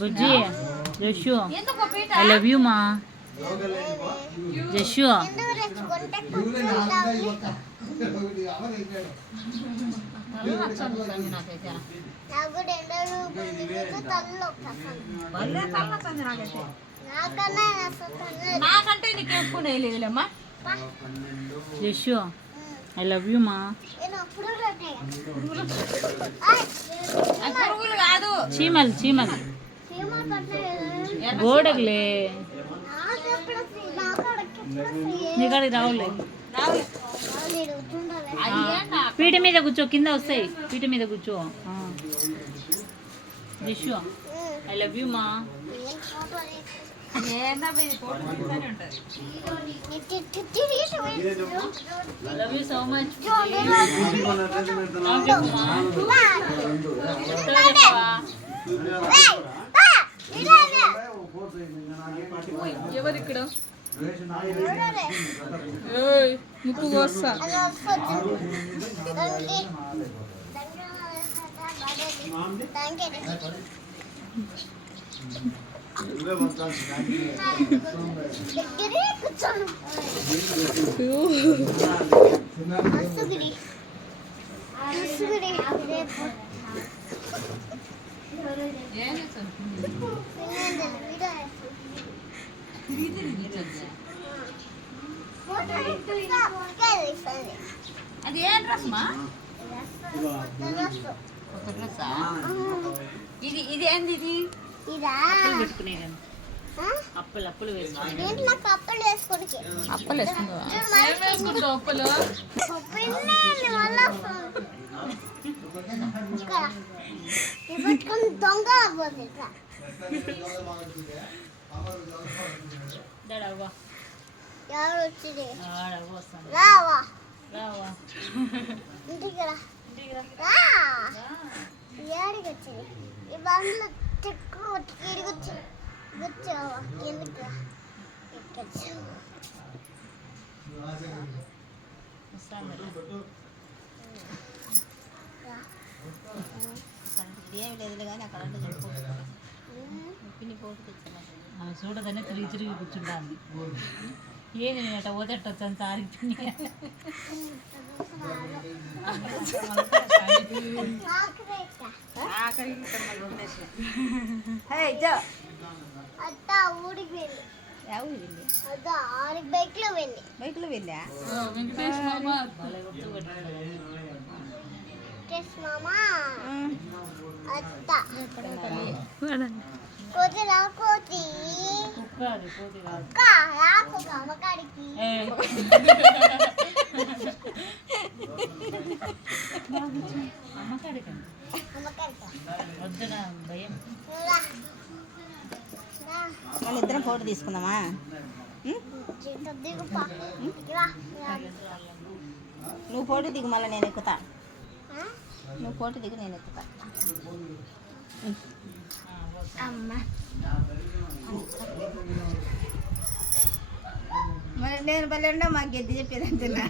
Bujji జషు I love you మా జషు నాకంటే నీకు ఎక్కువ లేదులేమ్మా. జషు ఐ లవ్ యూ మా. పురుగులు కాదు, చీమలు చీమలు గోడకులే నీకాడికి రావులే. పీట మీద కూర్చో, కింద వస్తాయి. పీట మీద కూర్చో. జషు ఐ లవ్ యూ మా. I love you so much. ఎవరు ఇక్కడ ముక్కు కోస్తా. అది ఏం డ్రెస్ మా? ఇది ఇది ఏంది? ఇది పెట్టుకునే అప్పులు అప్పులు వేసుకుని అప్పలు వేసుకుంటావు? అప్పలు దొంగ ఎవరు వచ్చింది? రావా ఇంటికి రా. ఏడికి వచ్చింది? ఈ బండ్లో చెక్కు తిరిగొచ్చి వచ్చావా? ఎందుకు ఏమి లేదులే కానీ అక్కడ చూడదనే తిరిగి తిరిగి కూర్చుంటాను. ఏది నేనట ఓదట్టొచ్చాను సారికి. అత్త ఊరికి వెళ్ళి అత్త ఆడికి బైక్ లో వెళ్ళా. వెంకటేష్ మామ అత్త కోతి రాకోతి రాకు అమ్మకాడికి వాళ్ళిద్దరం ఫోటో తీసుకుందామా? నువ్వు ఫోటో దిగు, మళ్ళీ నేను ఎక్కుతా. నువ్వు ఫోటో దిగు, నేను ఎక్కుతా. మరి నేను బలి ఉండా మాకు గెద్ది చెప్పేది అంటున్నా.